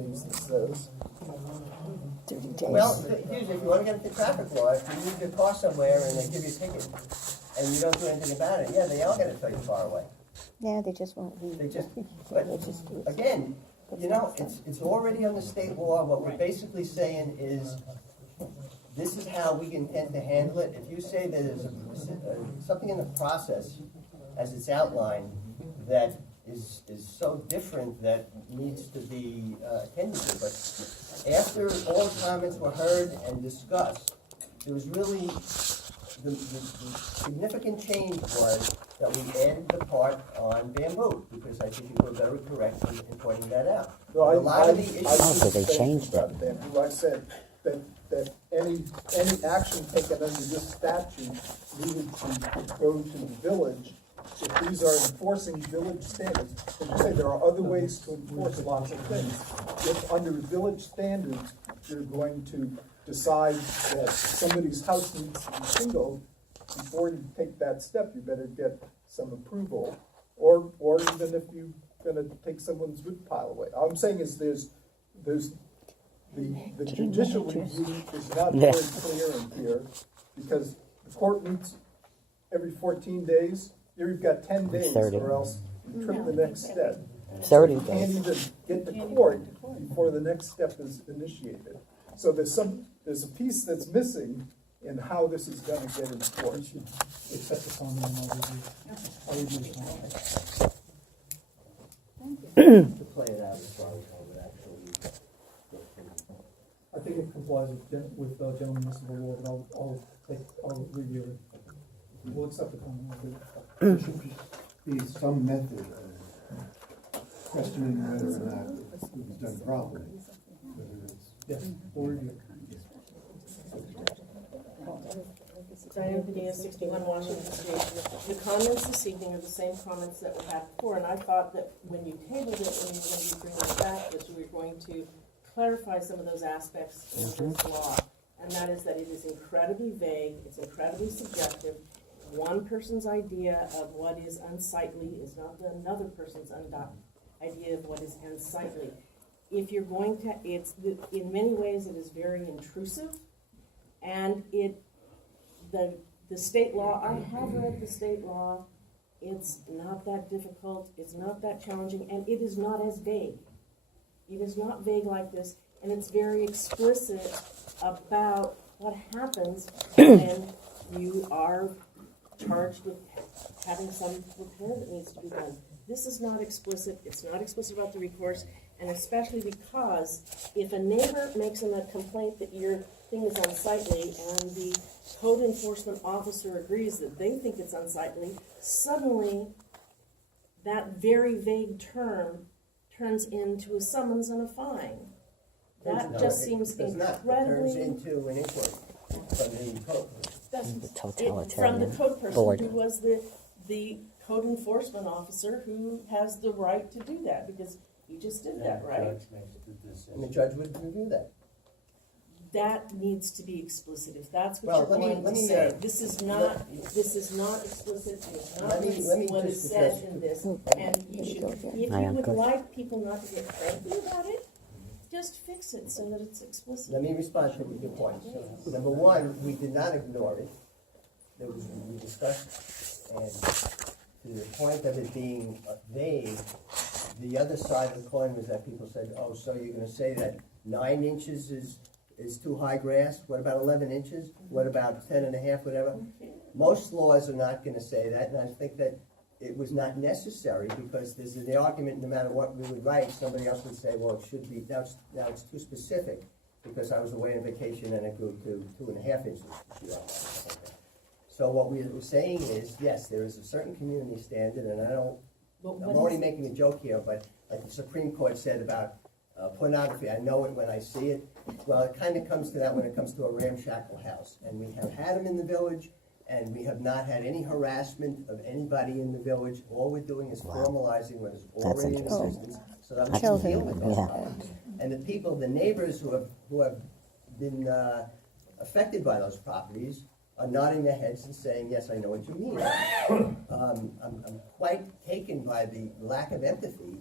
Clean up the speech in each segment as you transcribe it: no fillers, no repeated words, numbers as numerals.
days, it says. 30 days. Well, if you want to get the traffic law, if you leave your car somewhere and they give you a ticket, and you don't do anything about it, yeah, they are gonna tell you far away. Yeah, they just won't leave. They just, They but just do it. again, you know, it's already on the state law. What we're basically saying is, this is how we intend to handle it. If you say that there's something in the process, as it's outlined, that is so different that needs to be attended to. But after all comments were heard and discussed, there was really, the significant change was that we added the part on bamboo, because I think you were very correct in pointing that out. No, A lot of the issues. so they changed it. I said that any action taken under this statute needed to go to the village. If these are enforcing village standards, as you say, there are other ways to enforce lots of things. If under village standards, you're going to decide that somebody's house needs to be shingled, before you take that step, you better get some approval, or even if you're gonna take someone's wood pile away. All I'm saying is there's the judicial review is not very clear in here, because the court meets every 14 days. Here you've got 10 days, 30. or else you trip the next step. 30 You can't days. even get to court before the next step is initiated. So there's a piece that's missing in how this is gonna get enforced. Except the comment I'll review To play it out as far as how it actually. I think it complies with general municipal law, but I'll review it. We'll accept the comment. I'll do it. There should be some method of questioning whether or not it was done properly. Whether it's Yes, we'll review it. Diane Padilla, 61 Washington Street. The comments this evening are the same comments that we had before, and I thought that when you tabled it, when you were going to be bringing it back, that you were going to clarify some of those aspects in this law. And that is that it is incredibly vague, it's incredibly subjective. One person's idea of what is unsightly is not another person's idea of what is unsightly. If you're going to, in many ways it is very intrusive, and the state law, I have read the state law, it's not that difficult, it's not that challenging, and it is not as vague. It is not vague like this, and it's very explicit about what happens when you are charged with having some repair that needs to be done. This is not explicit, it's not explicit about the recourse, and especially because if a neighbor makes a complaint that your thing is unsightly and the code enforcement officer agrees that they think it's unsightly, suddenly that very vague term turns into a summons and a fine. That just seems It does not. It incredibly... turns into an inquiry from the code. The From totalitarian the code person board. who was the code enforcement officer who has the right to do that, because you just did that, right? And the judge would review that. That needs to be explicit, if that's Well, what let me- you're going let to me, say. This is not explicit, it's not Let me what is just said address- in this, and you should, if you I am would good. like people not to get cranky about it, just fix it so that it's explicit. Let me respond to your points. So, number one, we did not ignore it. We discussed, and to the point of it being vague, the other side of the coin was that people said, oh, so you're gonna say that 9 inches is too high grass? What about 11 inches? What about 10 and a half, whatever? Most laws are not gonna say that, and I think that it was not necessary, because there's the argument, no matter what we would write, somebody else would say, well, it should be, now it's too specific, because I was away on vacation and it grew to 2.5 inches. So what we were saying is, yes, there is a certain community standard, and I'm already making a joke here, but like the Supreme Court said about pornography, I know it when I see it. Well, it kind of comes to that when it comes to a ramshackle house, and we have had them in the village, and we have not had any harassment of anybody in the village. All we're doing is formalizing what is already in existence, so that we can deal with that problem. And the people, the neighbors who have been affected by those properties are nodding their heads and saying, yes, I know what you mean. I'm quite taken by the lack of empathy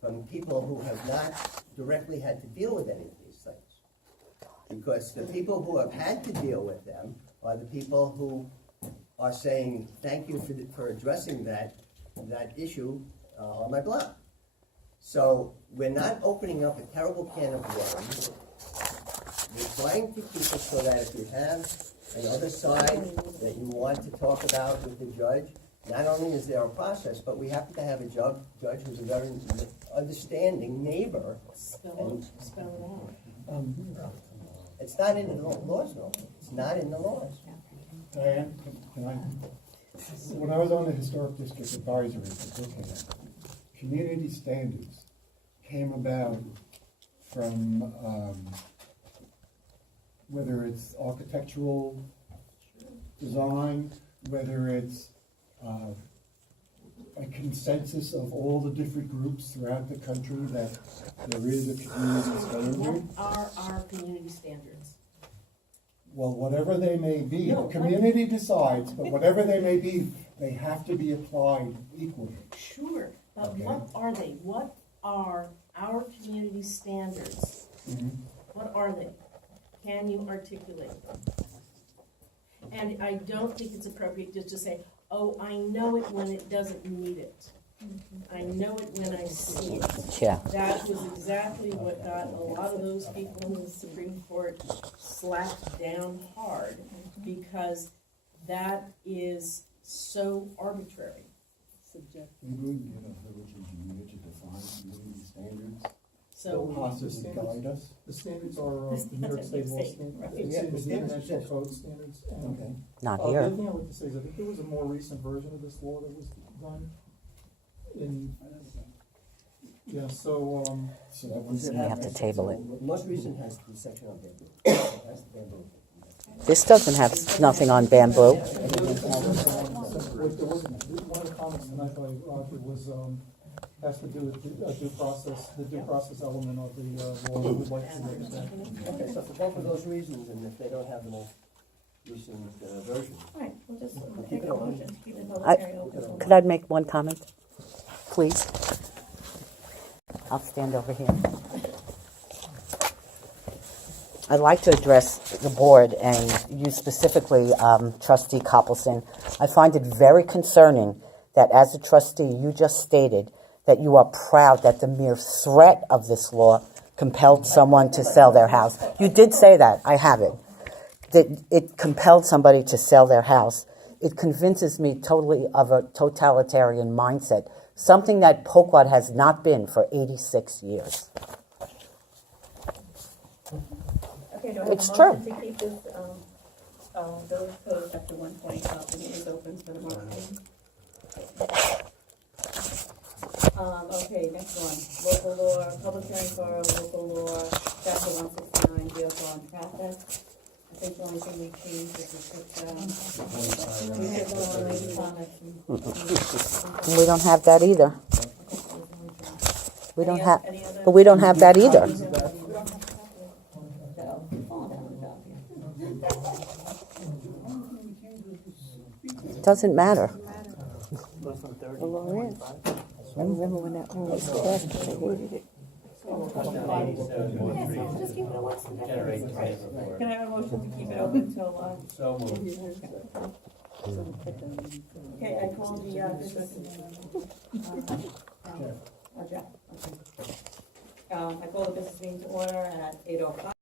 from people who have not directly had to deal with any of these things. Because the people who have had to deal with them are the people who are saying, thank you for addressing that issue on my blog. So we're not opening up a terrible can of worms. We're trying to keep it so that if you have another side that you want to talk about with the judge, not only is there a process, but we happen to have a judge who's a very understanding neighbor. Spell it out. It's not in the laws, no. It's not in the laws. Diane, can I, when I was on the Historic District Advisory for Poquott, community standards came about from, whether it's architectural design, whether it's a consensus of all the different groups throughout the country that there is a community standard. What are our community standards? Well, whatever they may be, the No, community decides, but whatever they may be, they have to be applied equally. Sure, but Okay. what are they? What are our community standards? What are they? Can you articulate them? And I don't think it's appropriate just to say, oh, I know it when it doesn't need it. I know it when I see it. Yeah. That was exactly what got a lot of those people in the Supreme Court slapped down hard, because that is so arbitrary. We wouldn't get a village engineer to define community standards, So, possibly guide us. The standards are, the New York State law standards, Yeah, it's the standards international exist. code standards. And, Okay. Not The here. other thing I would say is, I think there was a more recent version of this law that was done in, yeah, so, So that was. We have to table it. Most recent has the section on bamboo. It has the bamboo. This doesn't have nothing on bamboo. there was, one of the comments tonight by Roger was, has to do with the due process element of the law. We would like to raise that. Okay, so for both of those reasons, and if they don't have the most recent version. All right, we'll just Keep make it a open. motion to keep the public hearing open. Could I make one comment, please? I'll stand over here. I'd like to address the board and you specifically, Trustee Coppelson. I find it very concerning that as a trustee, you just stated that you are proud that the mere threat of this law compelled someone to sell their house. You did say that, I have it. That it compelled somebody to sell their house. It convinces me totally of a totalitarian mindset, something that Poquott has not been for 86 years. Okay, do I have It's a true. motion to keep this, village code chapter 1.5, the meeting is open for the marketing? Okay, next one, local law, public hearing for local law, chapter 169, vehicle on traffic. I think the only thing we changed is we took the lady comments. We don't have that either. We don't Any have, oth- any other- but we don't have that either. Doesn't matter. The law is. I remember when that law was passed, they hated it. Just keep it open. Can I have a motion to keep it open till, okay, I called the, business. Jeff, okay. I called the business meeting to order at 8:05.